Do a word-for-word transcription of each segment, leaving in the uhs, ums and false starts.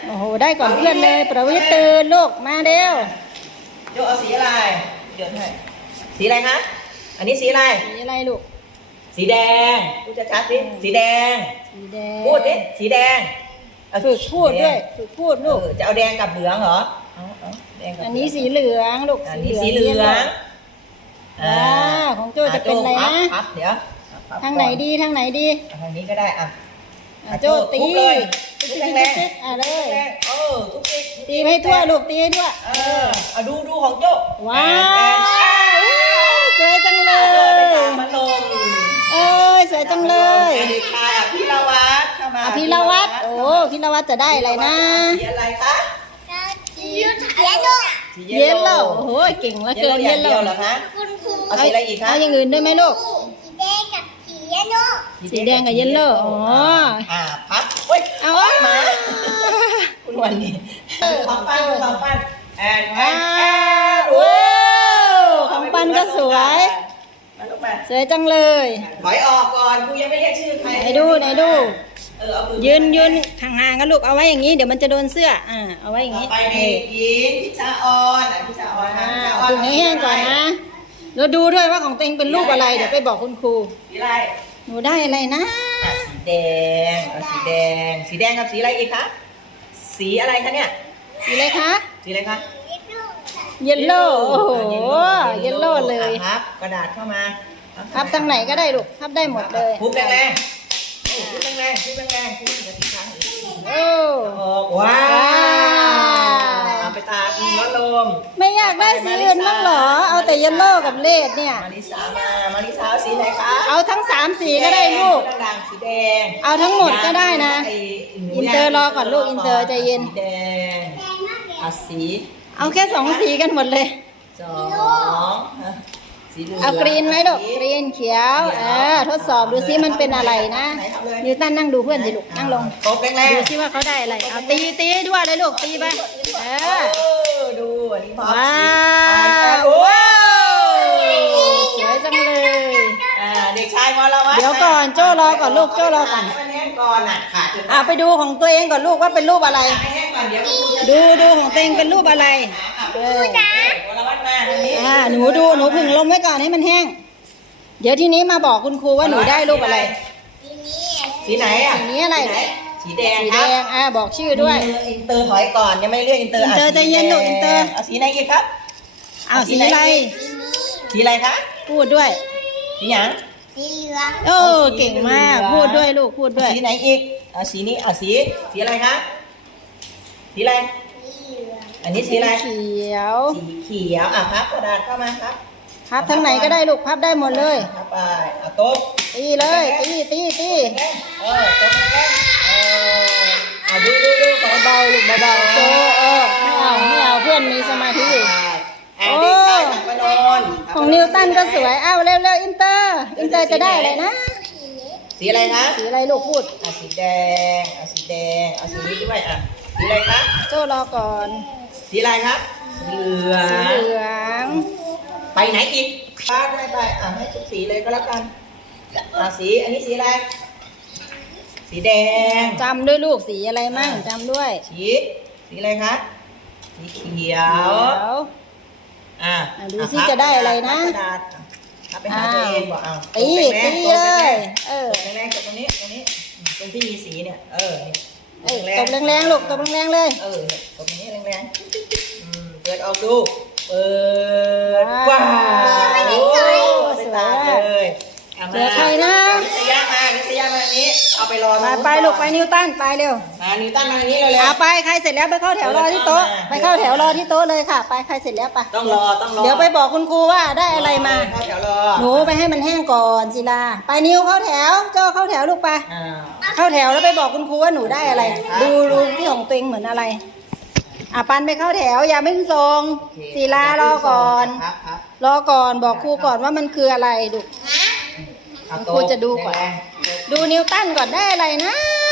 โอ้โหได้ก่อนเพื่อนเลยประวิตรตื่นลูกมาเร็วโยเอาสีอะไรเดี๋ยวให้สีอะไรคะอันนี้สีอะไรสีอะไรลูกสีแดงพูดชัดๆสิสีแดงสีแดงพูดดิสีแดงฝึกพูดด้วยฝึกพูดลูกจะเอาแดงกับเหลืองเหรออันนี้สีเหลืองลูกอันนี้สีเหลืองอ่าของโจจะเป็นอะไรนะเดี๋ยวทางไหนดีทางไหนดีทางนี้ก็ได้อ่ะโจตีเลยทุบแรงๆอ่ะเลยเออทุบตีให้ทั่วลูกตีให้ทั่วเออเอาดูดูของโจว้าวสวยจังเลยมันลงเอ้ยสวยจังเลยค่ะพี่ละวัดเข้ามาพี่ละวัดโอ้พี่ละวัดจะได้อะไรนะสีอะไรคะเยลโล่เยลโล่โอ้โหเก่งเหลือเกินเยลโล่เหรอคะเอาสีอะไรอีกคะเอาอย่างอื่นด้วยไหมลูกสีแดงกับสีเยลโล่สีแดงกับเยลโล่อ๋ออ่าพับเฮ้ยเอามาคุณวันนี้ของปั้นของปั้นแอนแอนแอนว้าวของปั้นก็สวยสวยจังเลยถอยออกก่อนครูยังไม่เรียกชื่อใครไหนดูไหนดูยืนยืนห่างๆกันลูกเอาไว้อย่างนี้เดี๋ยวมันจะโดนเสื้ออ่าเอาไว้อย่างนี้ไปเด็กหญิงพิชาออนพิชาออนนะดูให้แห้งก่อนนะเราดูด้วยว่าของตัวเองเป็นรูปอะไรเดี๋ยวไปบอกคุณครูสีอะไรหนูได้อะไรนะสีแดงสีแดงสีแดงกับสีอะไรอีกคะสีอะไรคะเนี่ยสีอะไรคะสีอะไรคะเยลโล่โอ้โหเยลโล่เลยครับกระดาษเข้ามาพับทางไหนก็ได้ลูกพับได้หมดเลยทุบแรงๆทุบแรงๆทุบแรงๆทุบแรงๆโอ้ว้าวเอาไปตากร้อนลมไม่อยากได้สีอื่นบ้างหรอเอาแต่เยลโล่กับเลดเนี่ยมาริสามามาริสาสีไหนคะเอาทั้งสามสีก็ได้ลูกด่างสีแดงเอาทั้งหมดก็ได้นะอินเตอร์รอก่อนลูกอินเตอร์ใจเย็นแดงเอาสีเอาแค่สองสีกันหมดเลยสองเอากรีนไหมลูกกรีนเขียวเออทดสอบดูซิมันเป็นอะไรนะนิวตันนั่งดูเพื่อนสิลูกนั่งลงดูซิว่าเขาได้อะไรเอาตีตีด้วยเลยลูกตีไปเออดูอันนี้ว้าวว้าวสวยจังเลยเด็กชายมอลวัฒน์เดี๋ยวก่อนโจ้รอก่อนลูกโจ้รอก่อนก่อนอ่ะค่ะอ่าไปดูของตัวเองก่อนลูกว่าเป็นรูปอะไรดูดูของตัวเองเป็นรูปอะไรเอออ่าหนูดูหนูผึ่งลมไว้ก่อนให้มันแห้งเดี๋ยวทีนี้มาบอกคุณครูว่าหนูได้รูปอะไรสีไหนอ่ะสีนี้อะไรสีแดงสีแดงอ่าบอกชื่อด้วยอินเตอร์ถอยก่อนยังไม่เรียกอินเตอร์อินเตอร์ใจเย็นลูกอินเตอร์เอาสีไหนอีกครับเอาสีอะไรสีอะไรคะพูดด้วยสีหยังสีเหลืองโอ้เก่งมากพูดด้วยลูกพูดด้วยสีไหนอีกเอาสีนี้เอาสีสีอะไรคะสีอะไรอันนี้สีอะไรเขียวสีเขียวอ่ะพับกระดาษเข้ามาครับพับทั้งไหนก็ได้ลูกพับได้หมดเลยพับไปเอาโต๊ะตีเลยตีตีตีเออโต๊ะแรงเออเอาดูดูดูเบาๆลูกเบาๆโต๊ะเออไม่เอาไม่เอาเพื่อนมีสมาธิอยู่โอ้ของนิวตันก็สวยอ้าวเร็วๆอินเตอร์อินเตอร์จะได้อะไรนะสีอะไรคะสีอะไรลูกพูดอ่ะสีแดงอ่ะสีแดงเอาสีนี้ด้วยอ่ะสีอะไรคะโจ้รอก่อนสีอะไรครับสีเหลืองสีเหลืองไปไหนอีกป้าได้ไปอ่ะให้ทุกสีเลยก็แล้วกันอ่ะสีอันนี้สีอะไรสีแดงจำด้วยลูกสีอะไรมั่งจำด้วยสีสีอะไรคะสีเขียวอ่ะดูซิจะได้อะไรนะถ้าไปหาตัวเองบอกเอาตีตีเลยเออแรงๆกดตรงนี้ตรงนี้ตรงที่มีสีเนี่ยเออตบแรงๆลูกตบแรงๆเลยเออตบนี้แรงๆเปิดออกดูเปิดว้าวโอ้สวยเลยเหลือใครนะนิสยามานิสยามานี้เอาไปรอไปไปลูกไปนิวตันไปเร็วมานิวตันมานี้เร็วเอาไปใครเสร็จแล้วไปเข้าแถวรอที่โต๊ะไปเข้าแถวรอที่โต๊ะเลยค่ะไปใครเสร็จแล้วไปต้องรอต้องรอเดี๋ยวไปบอกคุณครูว่าได้อะไรมาเข้าแถวรอหนูไปให้มันแห้งก่อนศิลาไปนิวเข้าแถวเจ้าเข้าแถวลูกไปเข้าแถวแล้วไปบอกคุณครูว่าหนูได้อะไรดูดูที่ของตัวเองเหมือนอะไรอ่ะปันไปเข้าแถวอย่าไม่ส่งศิลารอก่อนรอก่อนบอกครูก่อนว่ามันคืออะไรดูครูจะดูก่อนดูนิวตันก่อนได้อะไรนะ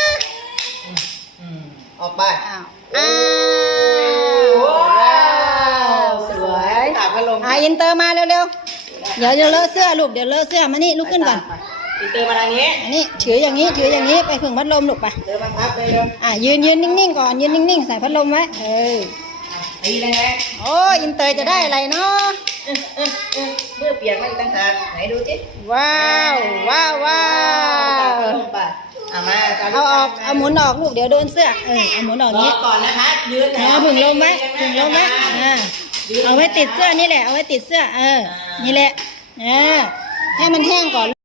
ออกไปอ้าวอ้าวว้าวสวยอ่ะอินเตอร์มาเร็วๆเดี๋ยวเดี๋ยวเลอะเสื้อลูกเดี๋ยวเลอะเสื้อมานี่ลุกขึ้นก่อนอินเตอร์มาทางนี้อันนี้ถืออย่างนี้ถืออย่างนี้ไปผึ่งพัดลมลูกไปเดินมาพับเลยเร็วอ่ะยืนยืนนิ่งๆก่อนยืนนิ่งๆใส่พัดลมไว้เออตีแรงโอ้อินเตอร์จะได้อะไรเนาะๆเออเออเออเมื่อเปียกไม่ตั้งหากไหนดูสิว้าวว้าวว้าวเอามาเอาออกเอาหมุนออกลูกเดี๋ยวโดนเสื้อเออเอาหมุนออกรนี้อก่อนนะคะยืนแถวเอาผึ่งลมไว้ผึ่งลมไว้อ่าเอาไว้ติดเสื้อนี่แหละเอาไว้ติดเสื้อเออนี่แหละเออให้มันแห้งก่อน